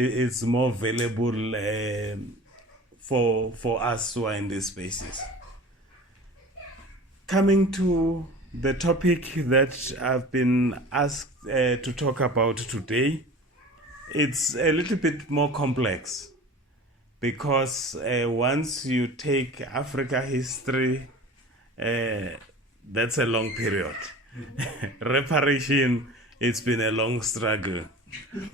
It's more valuable for us who are in these spaces. Coming to the topic that I've been asked to talk about today, it's a little bit more complex because once you take Africa history, that's a long period. Reparation, it's been a long struggle.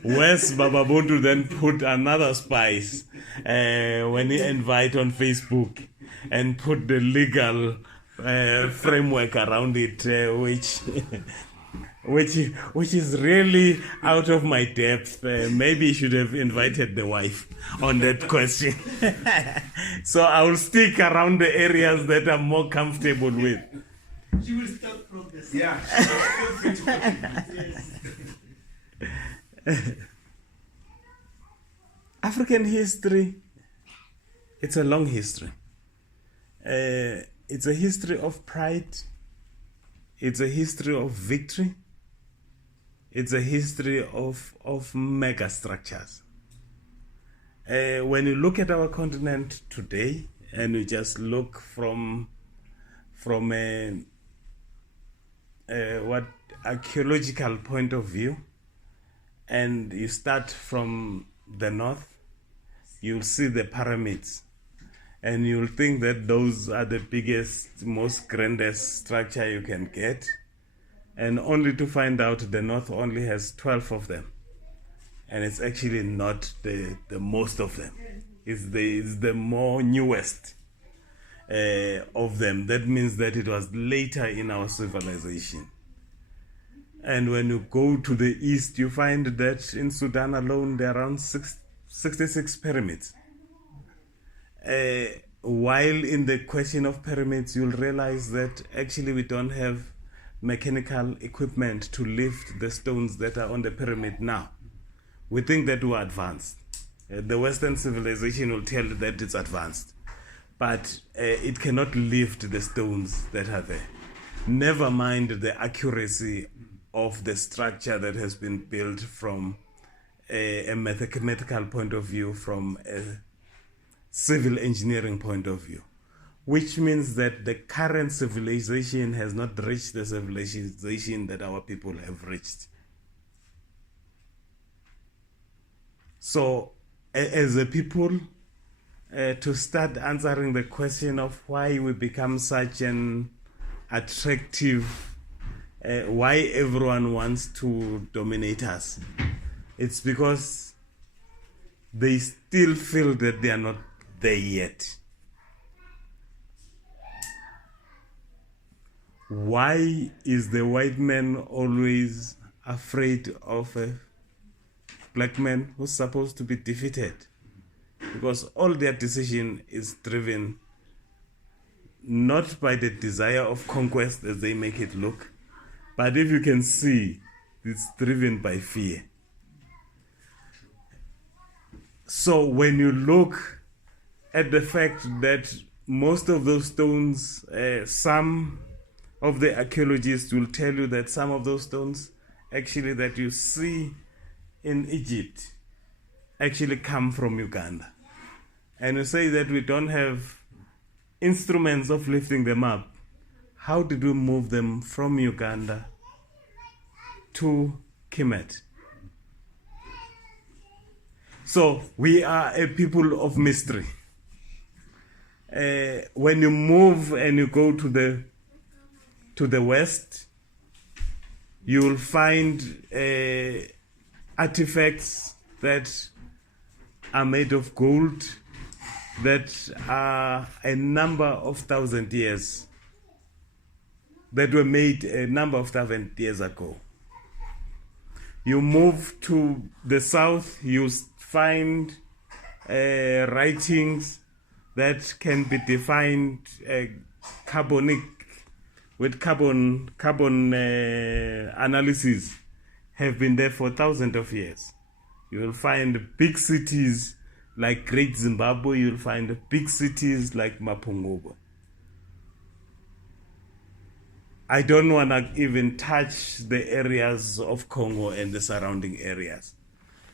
Where's Baba Buntu then put another spice when he invite on Facebook and put the legal framework around it, which is really out of my depth. Maybe you should have invited the wife on that question. So I will stick around the areas that I'm more comfortable with. She will start from this. Yeah. African history, it's a long history. It's a history of pride. It's a history of victory. It's a history of mega structures. When you look at our continent today, and you just look from what archaeological point of view, and you start from the north, you'll see the pyramids, and you'll think that those are the biggest, most grandest structure you can get, and only to find out the north only has 12 of them, and it's actually not the most of them. It's the more newest of them. That means that it was later in our civilization. And when you go to the east, you find that in Sudan alone, there are around 66 pyramids. While in the question of pyramids, you'll realize that actually we don't have mechanical equipment to lift the stones that are on the pyramid now. We think that we're advanced. The Western civilization will tell you that it's advanced, but it cannot lift the stones that are there. Never mind the accuracy of the structure that has been built from a mathematical point of view, from a civil engineering point of view, which means that the current civilization has not reached the civilization that our people have reached. So, as a people, to start answering the question of why we become such an attractive, why everyone wants to dominate us, it's because they still feel that they are not there yet. Why is the white man always afraid of a black man who's supposed to be defeated? Because all their decision is driven not by the desire of conquest as they make it look, but if you can see, it's driven by fear. So when you look at the fact that most of those stones, some of the archaeologists will tell you that some of those stones actually that you see in Egypt actually come from Uganda. And you say that we don't have instruments of lifting them up. How did we move them from Uganda to Kemet? So we are a people of mystery. When you move and you go to the west, you will find artifacts that are made of gold that are a number of thousand years, that were made a number of thousand years ago. You move to the south, you find writings that can be defined carbonic, with carbon analysis, have been there for thousands of years. You will find big cities like Great Zimbabwe, you'll find big cities like Mapungubo. I don't want to even touch the areas of Congo and the surrounding areas.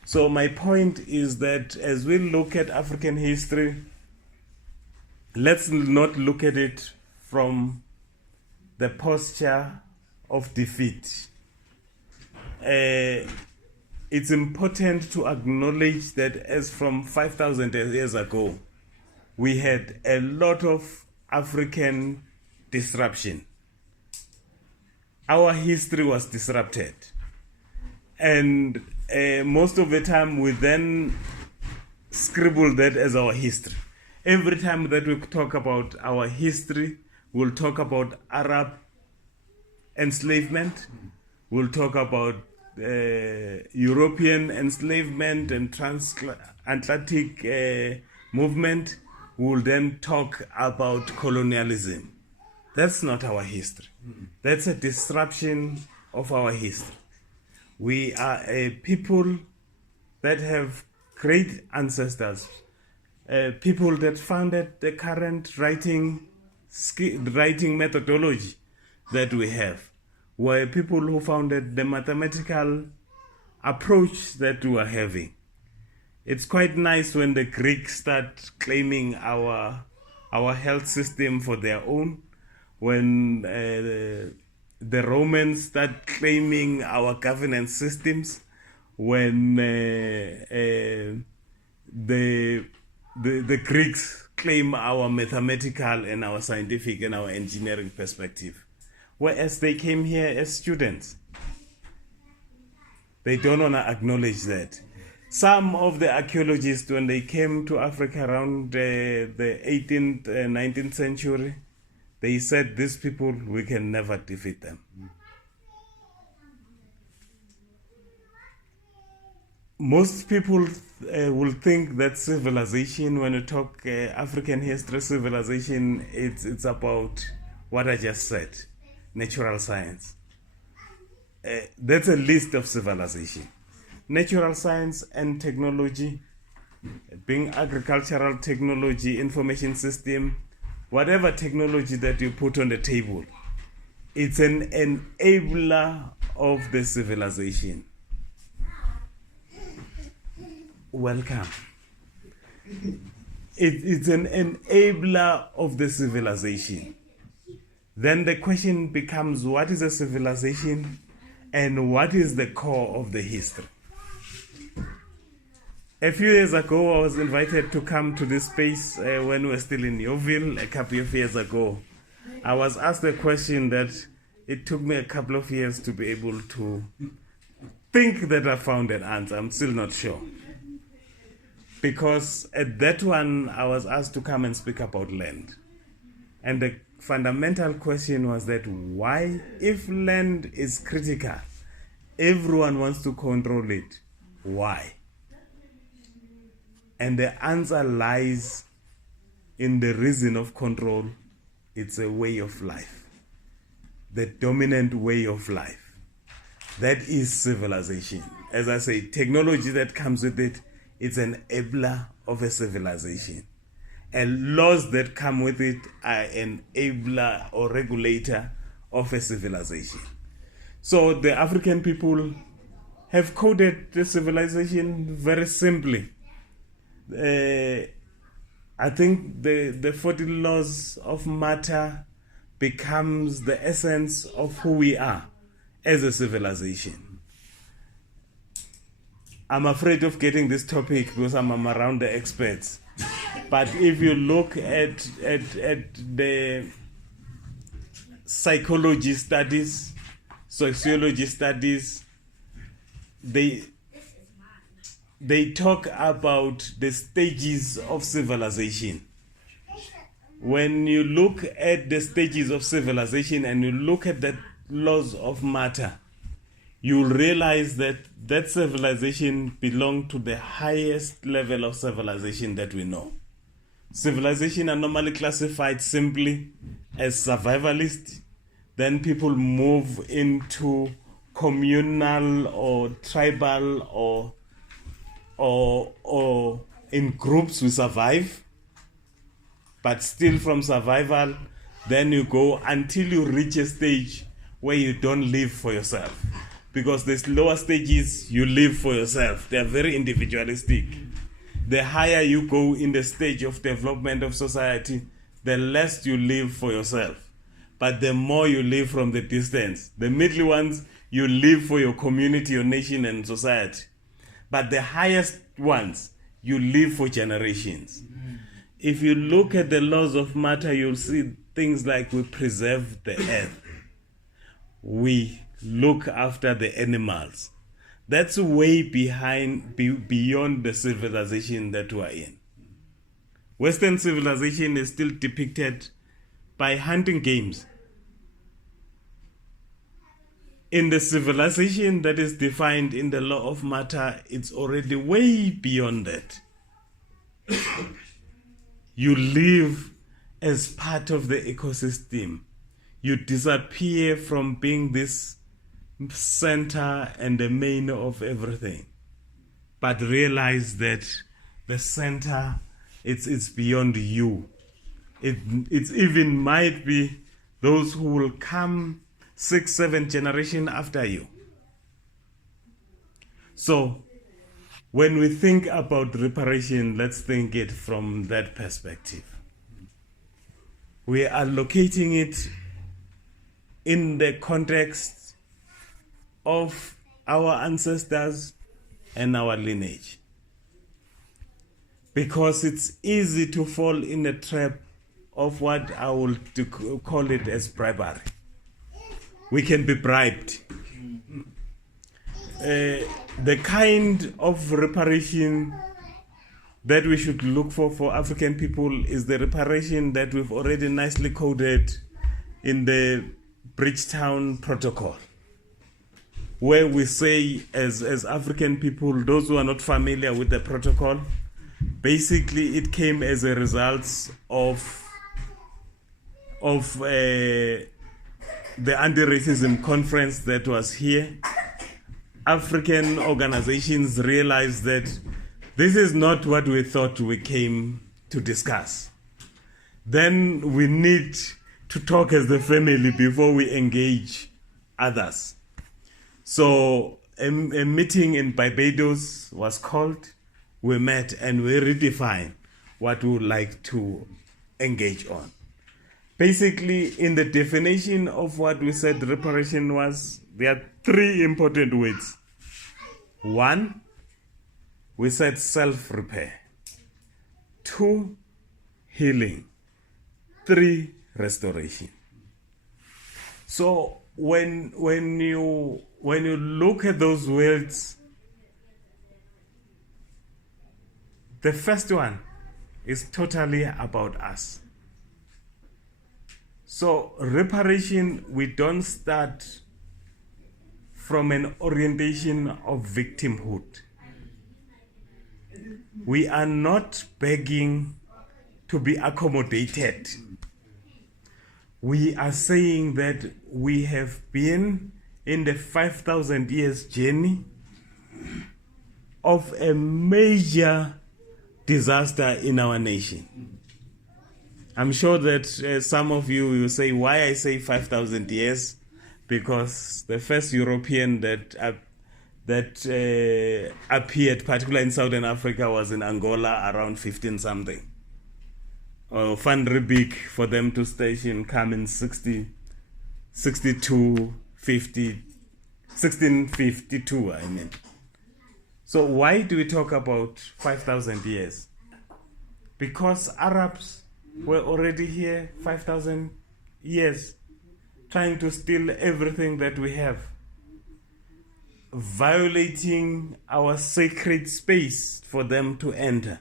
So my point is that as we look at African history, let's not look at it from the posture of defeat. It's important to acknowledge that as from 5,000 years ago, we had a lot of African disruption. Our history was disrupted. And most of the time we then scribble that as our history. Every time that we talk about our history, we'll talk about Arab enslavement, we'll talk about European enslavement and transatlantic movement. We'll then talk about colonialism. That's not our history. That's a disruption of our history. We are a people that have great ancestors, people that founded the current writing methodology that we have, were people who founded the mathematical approach that we are having. It's quite nice when the Greeks start claiming our health system for their own, when the Romans start claiming our governance systems, when the Greeks claim our mathematical and our scientific and our engineering perspective. Whereas they came here as students. They don't want to acknowledge that. Some of the archaeologists, when they came to Africa around the 18th, 19th century, they said, these people, we can never defeat them. Most people will think that civilization, when you talk African history, civilization, it's about what I just said, natural science. That's a list of civilization. Natural science and technology, being agricultural technology, information system, whatever technology that you put on the table, it's an enabler of the civilization. Welcome. It's an enabler of the civilization. Then the question becomes, what is a civilization and what is the core of the history? A few years ago, I was invited to come to this space when we were still in Yeovil a couple of years ago. I was asked a question that it took me a couple of years to be able to think that I found an answer. I'm still not sure. Because at that one, I was asked to come and speak about land. And the fundamental question was that why, if land is critical, everyone wants to control it, why? And the answer lies in the reason of control. It's a way of life, the dominant way of life. That is civilization. As I say, technology that comes with it, it's an enabler of a civilization. And laws that come with it are an enabler or regulator of a civilization. So the African people have coded the civilization very simply. I think the 14 laws of matter becomes the essence of who we are as a civilization. I'm afraid of getting this topic because I'm around the experts. But if you look at the psychology studies, sociology studies, they talk about the stages of civilization. When you look at the stages of civilization and you look at the laws of matter, you'll realize that that civilization belongs to the highest level of civilization that we know. Civilization are normally classified simply as survivalist. Then people move into communal or tribal or in groups we survive. But still from survival, then you go until you reach a stage where you don't live for yourself. because the lower stages you live for yourself. They are very individualistic. The higher you go in the stage of development of society, the less you live for yourself. But the more you live from the distance. The middle ones, you live for your community, your nation, and society. But the highest ones, you live for generations. If you look at the laws of matter, you'll see things like we preserve the earth. We look after the animals. That's way beyond the civilization that we are in. Western civilization is still depicted by hunting games. In the civilization that is defined in the law of matter, it's already way beyond that. You live as part of the ecosystem. You disappear from being this center and the main of everything. But realize that the center, it's beyond you. It even might be those who will come 6, 7 generations after you. So, when we think about reparation, let's think it from that perspective. We are locating it in the context of our ancestors and our lineage. Because it's easy to fall in the trap of what I will call it as bribery. We can be bribed. The kind of reparation that we should look for African people is the reparation that we've already nicely coded in the Bridgetown Protocol, where we say as African people, those who are not familiar with the protocol, basically it came as a result of the anti-racism conference that was here. African organizations realized that this is not what we thought we came to discuss. Then we need to talk as the family before we engage others. So a meeting in Barbados was called. We met and we redefined what we would like to engage on. Basically, in the definition of what we said reparation was, there are 3 important words. 1, we said self-repair. 2, healing. 3, restoration. So when you look at those words, the first one is totally about us. So reparation, we don't start from an orientation of victimhood. We are not begging to be accommodated. We are saying that we have been in the 5,000 years journey of a major disaster in our nation. I'm sure that some of you will say, why I say 5,000 years? Because the first European that appeared, particularly in Southern Africa, was in Angola around 15-something. Van Riebeeck, for them to station, come in 1652, I mean. So why do we talk about 5,000 years? Because Arabs were already here 5,000 years, trying to steal everything that we have, violating our sacred space for them to enter.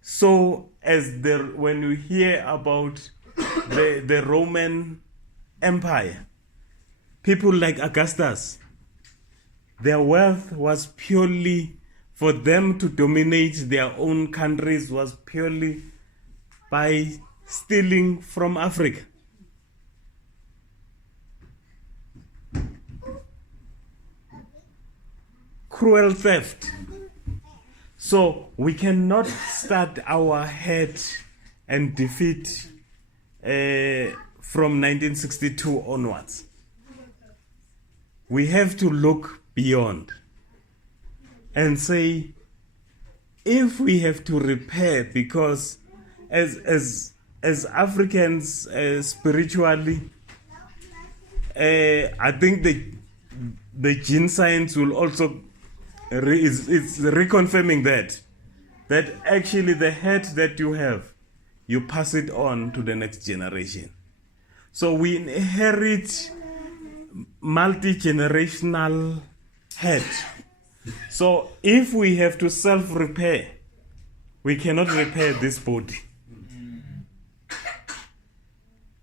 So when you hear about the Roman Empire, people like Augustus, their wealth was purely, for them to dominate their own countries, was purely by stealing from Africa. Cruel theft. So we cannot start our head and defeat from 1962 onwards. We have to look beyond and say, if we have to repair, because as Africans spiritually, I think the gene science will also it's reconfirming that actually the head that you have, you pass it on to the next generation. So we inherit multi-generational head. So if we have to self-repair, we cannot repair this body.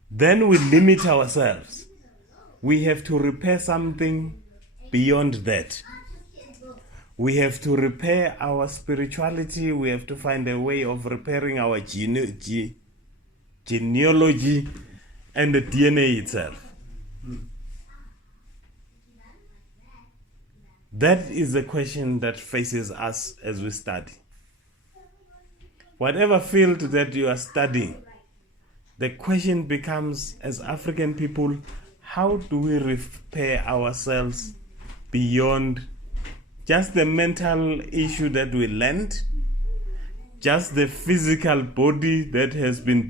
Then we limit ourselves. We have to repair something beyond that. We have to repair our spirituality. We have to find a way of repairing our genealogy and the DNA itself. That is the question that faces us as we study. Whatever field that you are studying, the question becomes, as African people, how do we repair ourselves beyond just the mental issue that we learned, just the physical body that has been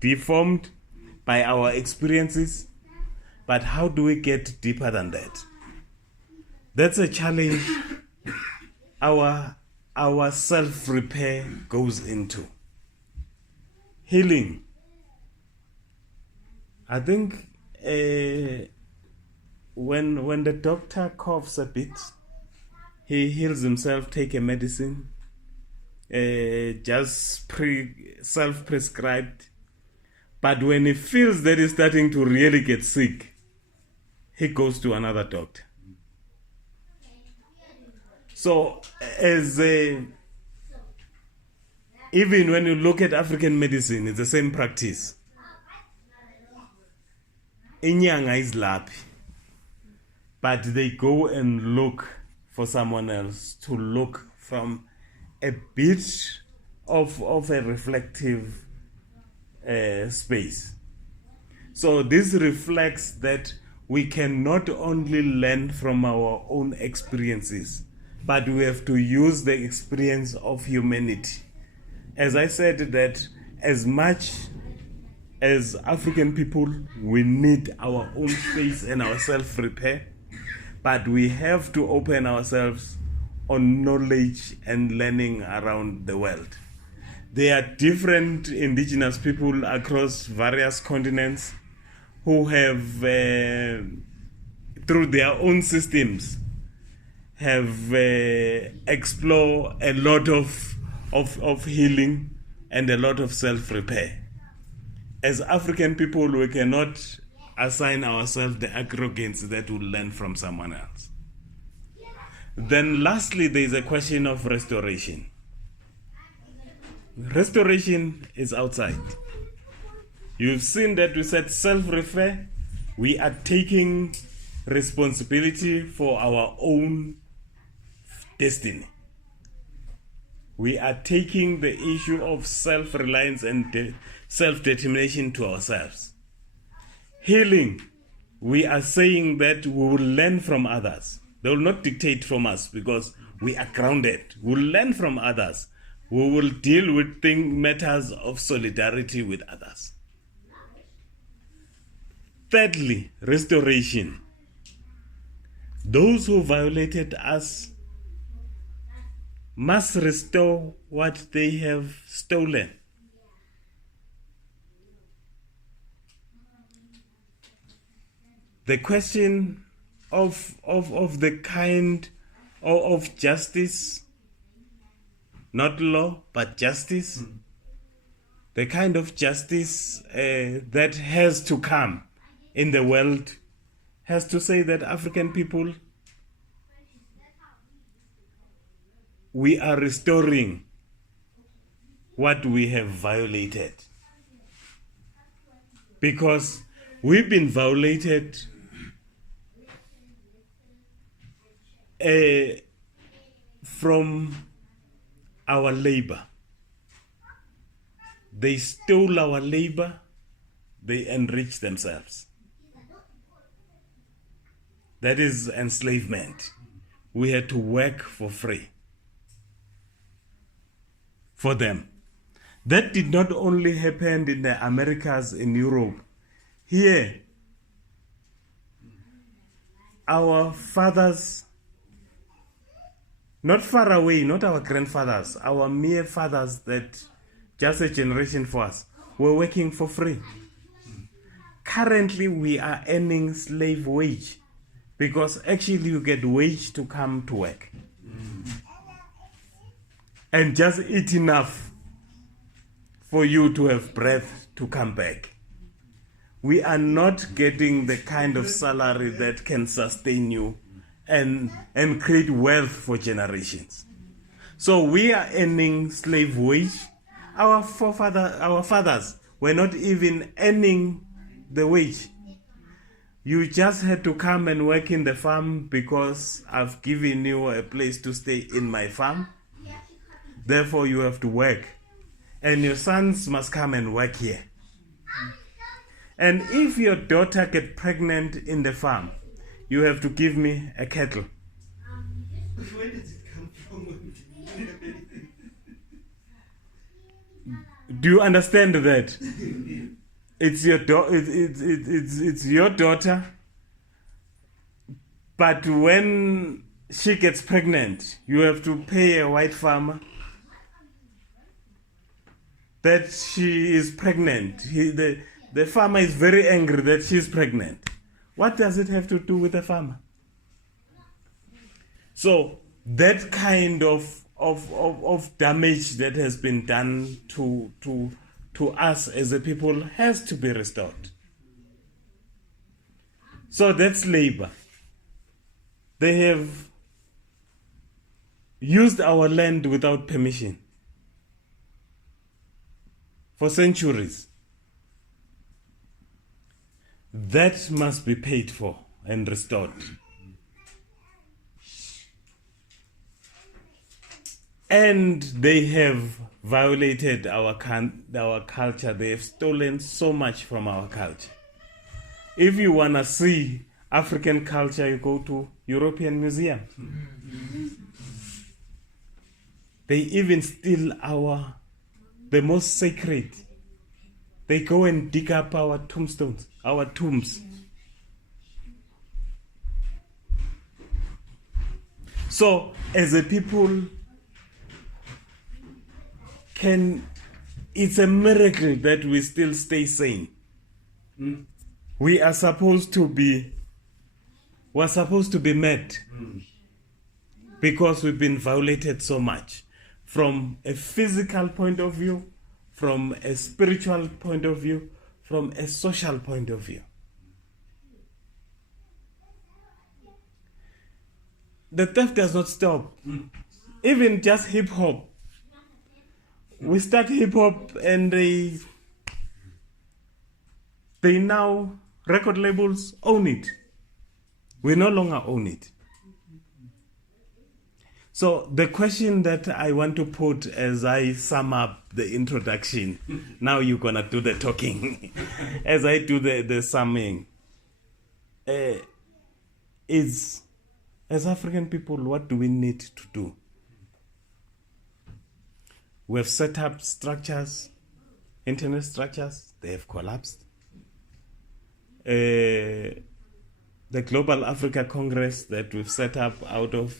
deformed by our experiences, but how do we get deeper than that? That's a challenge our self-repair goes into. Healing. I think when the doctor coughs a bit, he heals himself, take a medicine, just self-prescribed. But when he feels that he's starting to really get sick, he goes to another doctor. So, even when you look at African medicine, it's the same practice. Inyanga is laphi, but they go and look for someone else to look from a bit of a reflective space. So this reflects that we can not only learn from our own experiences, but we have to use the experience of humanity. As I said, that as much as African people, we need our own space and our self-repair, but we have to open ourselves on knowledge and learning around the world. There are different indigenous people across various continents who have, through their own systems, have explored a lot of healing and a lot of self-repair. As African people, we cannot assign ourselves the arrogance that we learn from someone else. Then lastly, there is a question of restoration. Restoration is outside. You've seen that we said self-repair. We are taking responsibility for our own destiny. We are taking the issue of self-reliance and self-determination to ourselves. Healing, we are saying that we will learn from others. They will not dictate from us because we are grounded. We will learn from others. We will deal with matters of solidarity with others. Thirdly, restoration. Those who violated us must restore what they have stolen. The question of the kind of justice, not law, but justice, the kind of justice that has to come in the world has to say that African people, we are restoring what we have violated. Because we've been violated from our labor. They stole our labor. they enrich themselves. That is enslavement. We had to work for free for them. That did not only happen in the Americas, in Europe. Here, our fathers, not far away, not our grandfathers, our mere fathers that just a generation for us, were working for free. Currently, we are earning slave wage because actually you get wage to come to work and just eat enough for you to have breath to come back. We are not getting the kind of salary that can sustain you and create wealth for generations. So we are earning slave wage. Our fathers were not even earning the wage. You just had to come and work in the farm because I've given you a place to stay in my farm. Therefore, you have to work. And your sons must come and work here. And if your daughter gets pregnant in the farm, you have to give me a cattle. Where did it come from? Do you understand that? It's your it's your daughter, but when she gets pregnant, you have to pay a white farmer that she is pregnant. The farmer is very angry that she is pregnant. What does it have to do with the farmer? So that kind of damage that has been done to us as a people has to be restored. So that's labor. They have used our land without permission for centuries. That must be paid for and restored. And they have violated our culture. They have stolen so much from our culture. If you want to see African culture, you go to European museums. They even steal the most sacred. They go and dig up our tombstones, our tombs. So, as a people, it's a miracle that we still stay sane. We're supposed to be mad because we've been violated so much from a physical point of view, from a spiritual point of view, from a social point of view. The theft does not stop. Even just hip hop. We start hip hop and they now, record labels own it. We no longer own it. So the question that I want to put as I sum up the introduction, now you're going to do the talking, as I do the summing, is, as African people, what do we need to do? We have set up structures, internet structures, they have collapsed. The Global Africa Congress that we've set up out of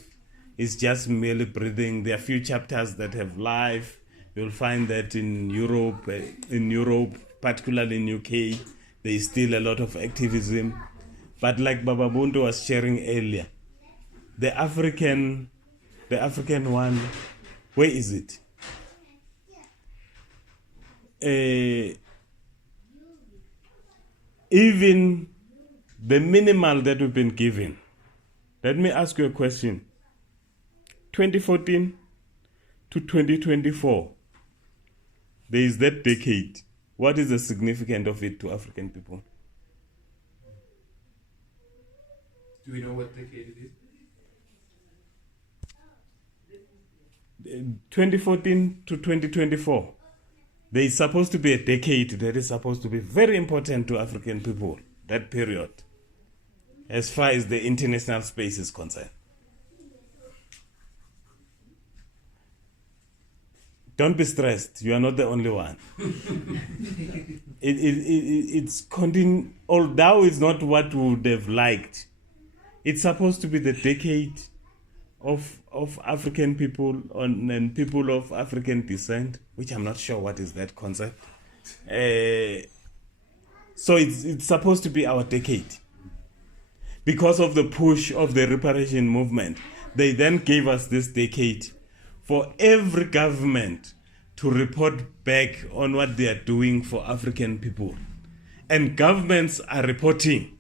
is just merely breathing. There are few chapters that have life. You'll find that in Europe, particularly in UK, there is still a lot of activism. But like Baba Bunto was sharing earlier, the African one, where is it? Even the minimal that we've been given. Let me ask you a question. 2014 to 2024, there is that decade. What is the significance of it to African people? Do we know what decade it is? 2014 to 2024. There's supposed to be a decade that is supposed to be very important to African people, that period, as far as the international space is concerned. Don't be stressed. You are not the only one. Although it's not what we would have liked, it's supposed to be the decade of African people and people of African descent, which I'm not sure what is that concept. So it's supposed to be our decade. Because of the push of the reparation movement, they then gave us this decade for every government to report back on what they are doing for African people. And governments are reporting,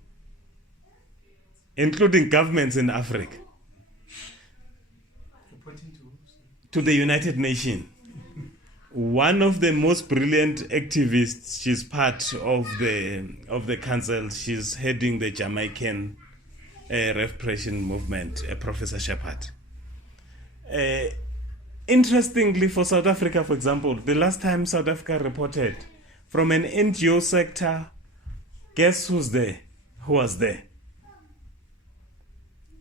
including governments in Africa, to the United Nations. One of the most brilliant activists, she's part of the council, she's heading the Jamaican Reparation movement, Professor Shepherd. Interestingly, for South Africa, for example, the last time South Africa reported from an NGO sector, guess who's there? Who was there?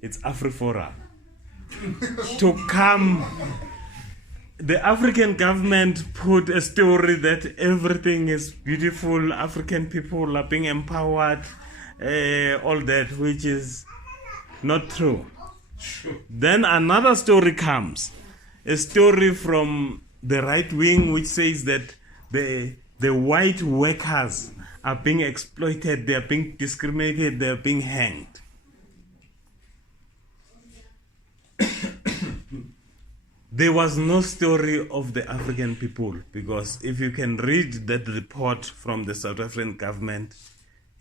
It's AfriForum. To come, the African government put a story that everything is beautiful, African people are being empowered, all that, which is not true. Then another story comes, a story from the right wing which says that the white workers are being exploited, they are being discriminated, they are being hanged. There was no story of the African people, because if you can read that report from the South African government,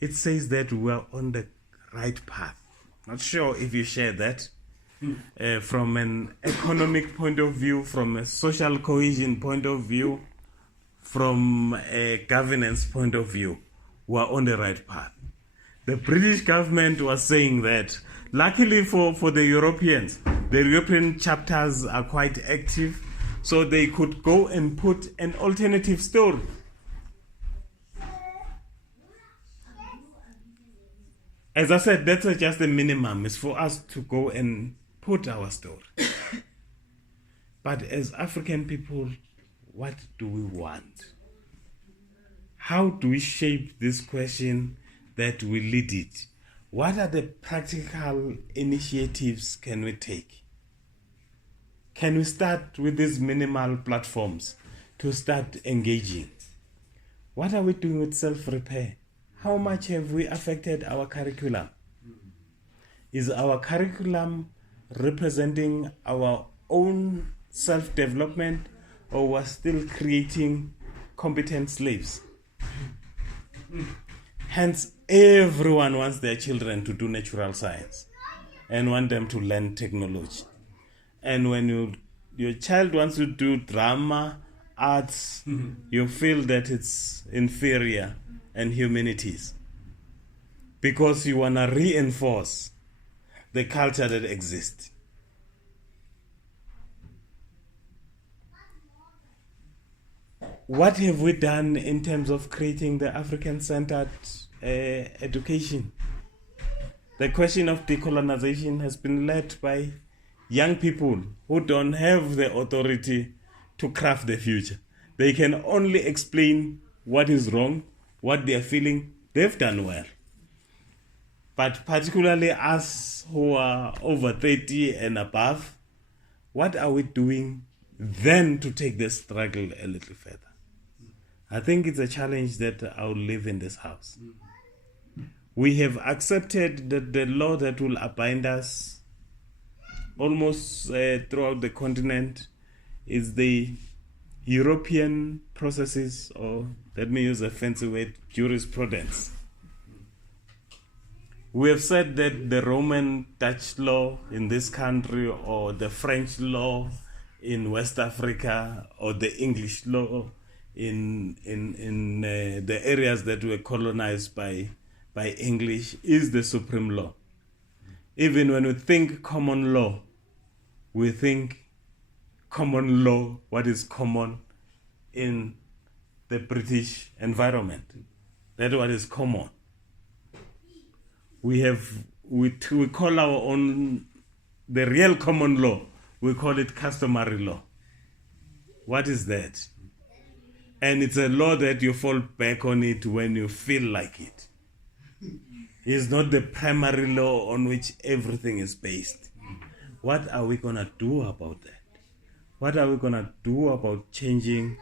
it says that we are on the right path. Not sure if you share that. From an economic point of view, from a social cohesion point of view, from a governance point of view, we are on the right path. The British government was saying that, luckily for the Europeans, the European chapters are quite active, so they could go and put an alternative story. As I said, that's just the minimum. It's for us to go and put our story. But as African people, what do we want? How do we shape this question that we lead it? What are the practical initiatives can we take? Can we start with these minimal platforms to start engaging? What are we doing with self-repair? How much have we affected our curriculum? Is our curriculum representing our own self-development, or we're still creating competent slaves? Hence, everyone wants their children to do natural science and want them to learn technology. And when your child wants to do drama, arts, you feel that it's inferior and humanities, because you want to reinforce the culture that exists. What have we done in terms of creating the African-centered education? The question of decolonization has been led by young people who don't have the authority to craft the future. They can only explain what is wrong, what they are feeling. They've done well. But particularly us who are over 30 and above, what are we doing then to take the struggle a little further? I think it's a challenge that I'll live in this house. We have accepted that the law that will bind us almost throughout the continent is the European processes, or let me use a fancy word, jurisprudence. We have said that the Roman Dutch law in this country, or the French law in West Africa, or the English law in the areas that were colonized by English, is the supreme law. Even when we think common law, we think common law, what is common in the British environment. That's what is common. We call our own, the real common law, we call it customary law. What is that? And it's a law that you fall back on it when you feel like it. It's not the primary law on which everything is based. What are we going to do about that? What are we going to do about changing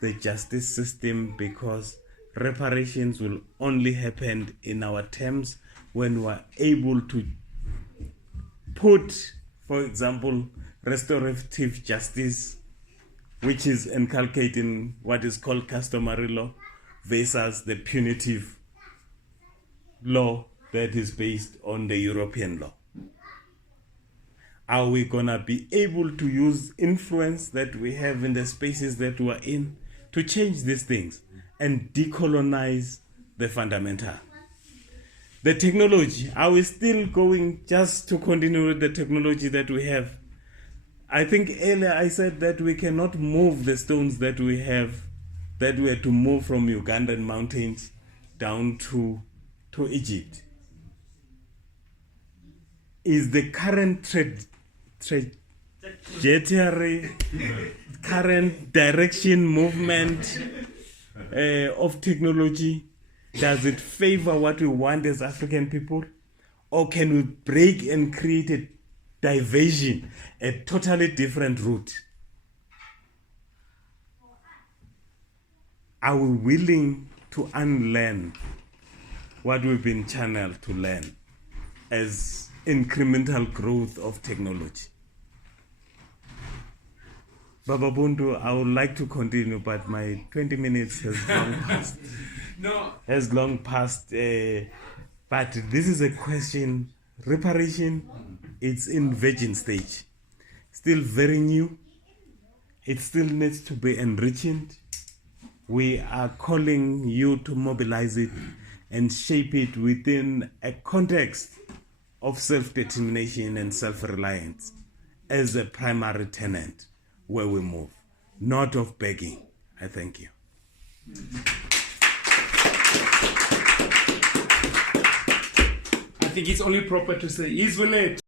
the justice system? Because reparations will only happen in our terms when we're able to put, for example, restorative justice, which is inculcating what is called customary law, versus the punitive law that is based on the European law. Are we going to be able to use influence that we have in the spaces that we're in to change these things and decolonize the fundamental? The technology, are we still going just to continue with the technology that we have? I think earlier I said that we cannot move the stones that we have, that we had to move from Ugandan mountains down to Egypt. Is the current trajectory, current direction, movement of technology, does it favor what we want as African people? Or can we break and create a diversion, a totally different route? Are we willing to unlearn what we've been channeled to learn as incremental growth of technology? Baba Bundu, I would like to continue, but my 20 minutes has long passed. Has long passed. But this is a question. Reparation, it's in virgin stage. Still very new. It still needs to be enriched. We are calling you to mobilize it and shape it within a context of self-determination and self-reliance as a primary tenet where we move, not of begging. I thank you. I think it's only proper to say, he's late.